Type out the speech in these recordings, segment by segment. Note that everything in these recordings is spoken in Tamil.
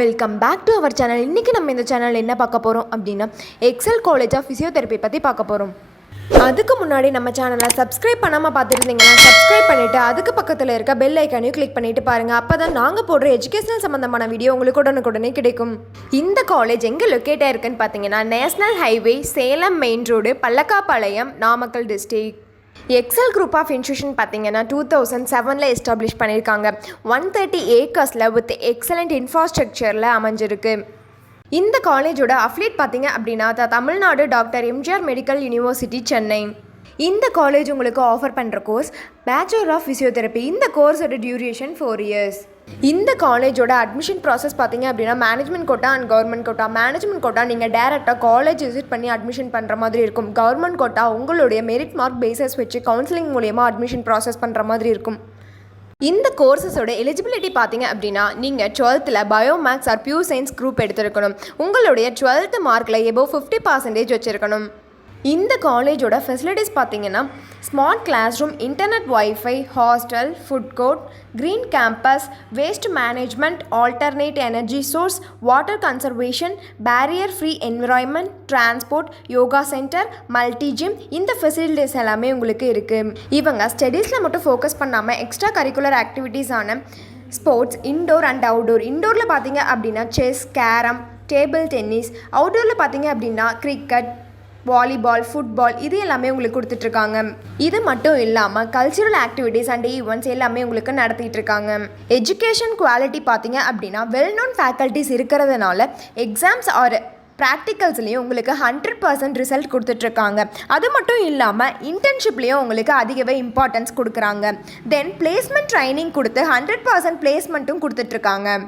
Welcome back to our channel. இன்றைக்கி நம்ம இந்த சேனலில் என்ன பார்க்க போகிறோம் அப்படின்னா எக்ஸல் காலேஜ் ஆஃப் ஃபிசியோதெரப்பி பற்றி பார்க்க போகிறோம். அதுக்கு முன்னாடி நம்ம சேனலை சப்ஸ்கிரைப் பண்ணாமல் பார்த்துருந்தீங்கன்னா சப்ஸ்கிரைப் பண்ணிவிட்டு அதுக்கு பக்கத்தில் இருக்க பெல் ஐக்கானையும் கிளிக் பண்ணிவிட்டு பாருங்கள். அப்போ தான் நாங்கள் போடுற எஜுகேஷனல் சம்மந்தமான வீடியோ உங்களுக்கு உடனுக்குடனே கிடைக்கும். இந்த காலேஜ் எங்கே லொக்கேட் ஆகிருக்குன்னு பார்த்தீங்கன்னா national highway, Salem main road, Pallakkapalayam, Namakkal district. Excel group of institution பார்த்தீங்கன்னா 2007 எஸ்டாப்ளிஷ் பண்ணியிருக்காங்க. 130 ஏக்கர்ஸில் வித் எக்ஸலண்ட் இன்ஃப்ராஸ்ட்ரக்சரில் அமைஞ்சிருக்கு. இந்த காலேஜோட அஃபிலியேட் பார்த்தீங்க அப்படின்னா Tamil Nadu doctor MGR medical university, Chennai. இந்த காலேஜ் உங்களுக்கு ஆஃபர் பண்ணுற கோர்ஸ் பேச்சுலர் ஆஃப் ஃபிசியோதெரப்பி. இந்த கோர்ஸோட டியூரேஷன் 4 years. இந்த காலேஜோட அட்மிஷன் ப்ராசஸ் பார்த்தீங்க அப்படின்னா management quota and government quota. Management quota நீங்கள் டேரெக்டாக காலேஜ் விசிட் பண்ணி அட்மிஷன் பண்ணுற மாதிரி இருக்கும். கவர்மெண்ட் கோட்டா உங்களுடைய மெரிட் மார்க் பேசஸ் வச்சு கவுன்சிலிங் மூலயமா அட்மிஷன் ப்ராசஸ் பண்ணுற மாதிரி இருக்கும். இந்த கோர்ஸஸோட எலிஜிபிலிட்டி பார்த்தீங்க அப்படின்னா நீங்கள் 12th biomaths or pure science group எடுத்துருக்கணும். உங்களுடைய 12th மார்க்கில் எபோவ் 50% வச்சுருக்கணும். இந்த காலேஜோட ஃபெசிலிட்டிஸ் பார்த்தீங்கன்னா smart class room, internet, wifi, hostel, food court, green campus, waste management, alternate energy source, water conservation, barrier free environment, transport, yoga centre, multi gym. இந்த ஃபெசிலிட்டிஸ் எல்லாமே உங்களுக்கு இருக்குது. இவங்க ஸ்டடீஸில் மட்டும் ஃபோக்கஸ் பண்ணாமல் எக்ஸ்ட்ரா கரிக்குலர் ஆக்டிவிட்டீஸான ஸ்போர்ட்ஸ், இன்டோர் அண்ட் அவுடோர். இன்டோரில் பார்த்தீங்க அப்படின்னா செஸ், கேரம், டேபிள் டென்னிஸ். அவுட்டோரில் பார்த்தீங்க அப்படின்னா கிரிக்கெட், வாலிபால், ஃபுட்பால், இது எல்லாமே உங்களுக்கு கொடுத்துட்ருக்காங்க. இது மட்டும் இல்லாமல் கல்ச்சுரல் ஆக்டிவிட்டீஸ் அண்ட் ஈவெண்ட்ஸ் எல்லாமே உங்களுக்கு நடத்திட்டு இருக்காங்க. எஜுகேஷன் குவாலிட்டி பார்த்தீங்க அப்படின்னா வெல் நோன் ஃபேக்கல்ட்டிஸ் இருக்கிறதுனால எக்ஸாம்ஸ் ஆர் ப்ராக்டிகல்ஸ்லேயும் உங்களுக்கு 100% ரிசல்ட் கொடுத்துட்ருக்காங்க. அது மட்டும் இல்லாமல் இன்டர்ன்ஷிப்லேயும் உங்களுக்கு அதிகவே இம்பார்ட்டன்ஸ் கொடுக்குறாங்க. தென் பிளேஸ்மெண்ட் ட்ரைனிங் கொடுத்து 100% பிளேஸ்மெண்ட்டும் கொடுத்துட்ருக்காங்க.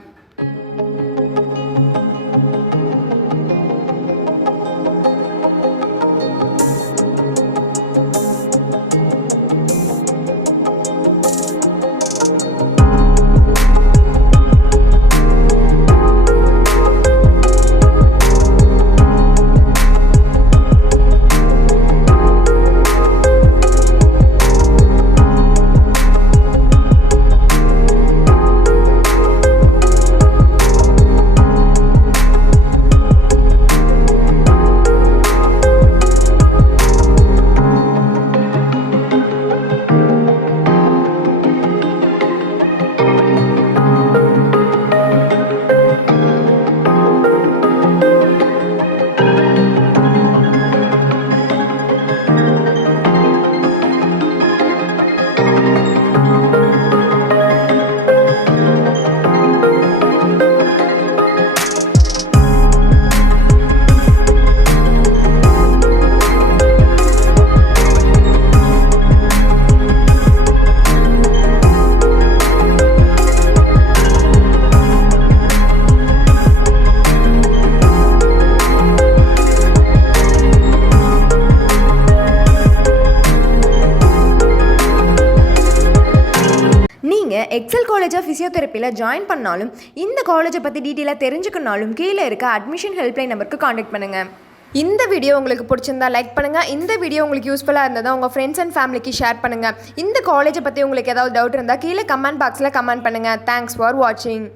எக்ஸல் காலேஜ் ஆஃப் ஃபிசியோதெரப்பியில் ஜாயின் பண்ணாலும் இந்த காலேஜை பற்றி டீட்டெயிலாக தெரிஞ்சுக்கனாலும் கீழே இருக்க அட்மிஷன் ஹெல்ப்லைன் நம்பருக்கு காண்டாக்ட் பண்ணுங்கள். இந்த வீடியோ உங்களுக்கு பிடிச்சிருந்தா லைக் பண்ணுங்கள். இந்த வீடியோ உங்களுக்கு யூஸ்ஃபுல்லாக இருந்தால் உங்கள் ஃப்ரெண்ட்ஸ் அண்ட் ஃபேமிலிக்கு ஷேர் பண்ணுங்கள். இந்த காலேஜை பற்றி உங்களுக்கு ஏதாவது டவுட் இருந்தால் கீழே கமெண்ட் பாக்ஸில் கமெண்ட் பண்ணுங்கள். தேங்க்ஸ் ஃபார் வாட்சிங்.